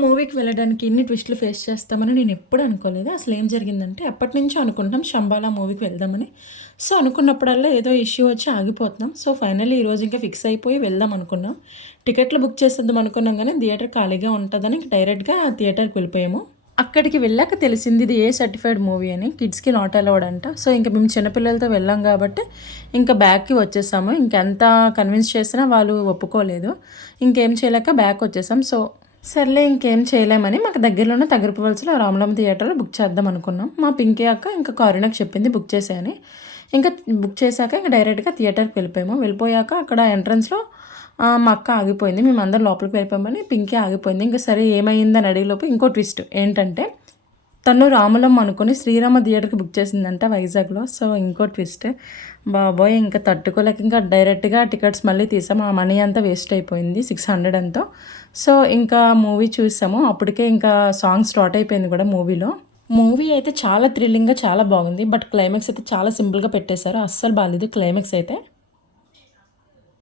మూవీకి వెళ్ళడానికి ఇన్ని ట్విస్టులు ఫేస్ చేస్తామని నేను ఎప్పుడు అనుకోలేదు. అసలు ఏం జరిగిందంటే ఎప్పటినుంచో అనుకుంటున్నాం 'శంబాలా' మూవీకి వెళ్దామని. సో, అనుకున్నప్పుడల్లా ఏదో ఇష్యూ వచ్చి ఆగిపోతున్నాం. సో, ఫైనల్లీ ఈరోజు ఇంకా ఫిక్స్ అయిపోయి వెళ్దాం అనుకున్నాం. టికెట్లు బుక్ చేసేద్దాం అనుకున్నాం గానీ థియేటర్ ఖాళీగా ఉంటదని ఇంక డైరెక్ట్‌గా థియేటర్‌కి వెళ్ళిపోయాము. అక్కడికి వెళ్ళాక తెలిసింది ఇది ఏ సర్టిఫైడ్ మూవీ అని. కిడ్స్‌కి నాట్ అలౌడ్ అంట. సో, ఇంక మేము చిన్నపిల్లలతో వెళ్ళాం కాబట్టి ఇంకా బ్యాక్‌కి వచ్చేసాము. ఇంకెంత కన్విన్స్ చేసినా వాళ్ళు ఒప్పుకోలేదు. ఇంకేం చేయలేక బ్యాక్ వచ్చేసాం. సో, సర్లే ఇంకేం చేయలేమని మాకు దగ్గరలోనే తగరపువలసలో రామలమ్మ థియేటర్లో బుక్ చేద్దాం అనుకున్నాం. మా పింకీ అక్క ఇంకా కారుణకు చెప్పింది బుక్ చేసేయని. ఇంకా బుక్ చేశాక ఇంకా డైరెక్ట్గా థియేటర్కి వెళ్ళిపోయాము. వెళ్ళిపోయాక అక్కడ ఎంట్రన్స్లో మా అక్క ఆగిపోయింది. మేమందరం లోపలికి వెళ్ళిపోయామని పింకీ ఆగిపోయింది. ఇంకా సరే ఏమైందని అడిగేలోపు ఇంకో ట్విస్ట్ ఏంటంటే తను రాములమ్మ అనుకుని శ్రీరామ థియేటర్కి బుక్ చేసిందంట వైజాగ్లో. సో, ఇంకో ట్విస్ట్ బాబోయ్! ఇంకా తట్టుకోలేక ఇంకా డైరెక్ట్గా టికెట్స్ మళ్ళీ తీసాము. ఆ మనీ అంతా వేస్ట్ అయిపోయింది 600 ఎంతో. సో, ఇంకా మూవీ చూసాము. అప్పటికే ఇంకా సాంగ్ స్టార్ట్ అయిపోయింది కూడా మూవీలో. మూవీ అయితే చాలా థ్రిల్లింగ్‌గా చాలా బాగుంది. బట్ క్లైమాక్స్ అయితే చాలా సింపుల్‌గా పెట్టేశారు. అస్సలు బాలేదు క్లైమాక్స్ అయితే.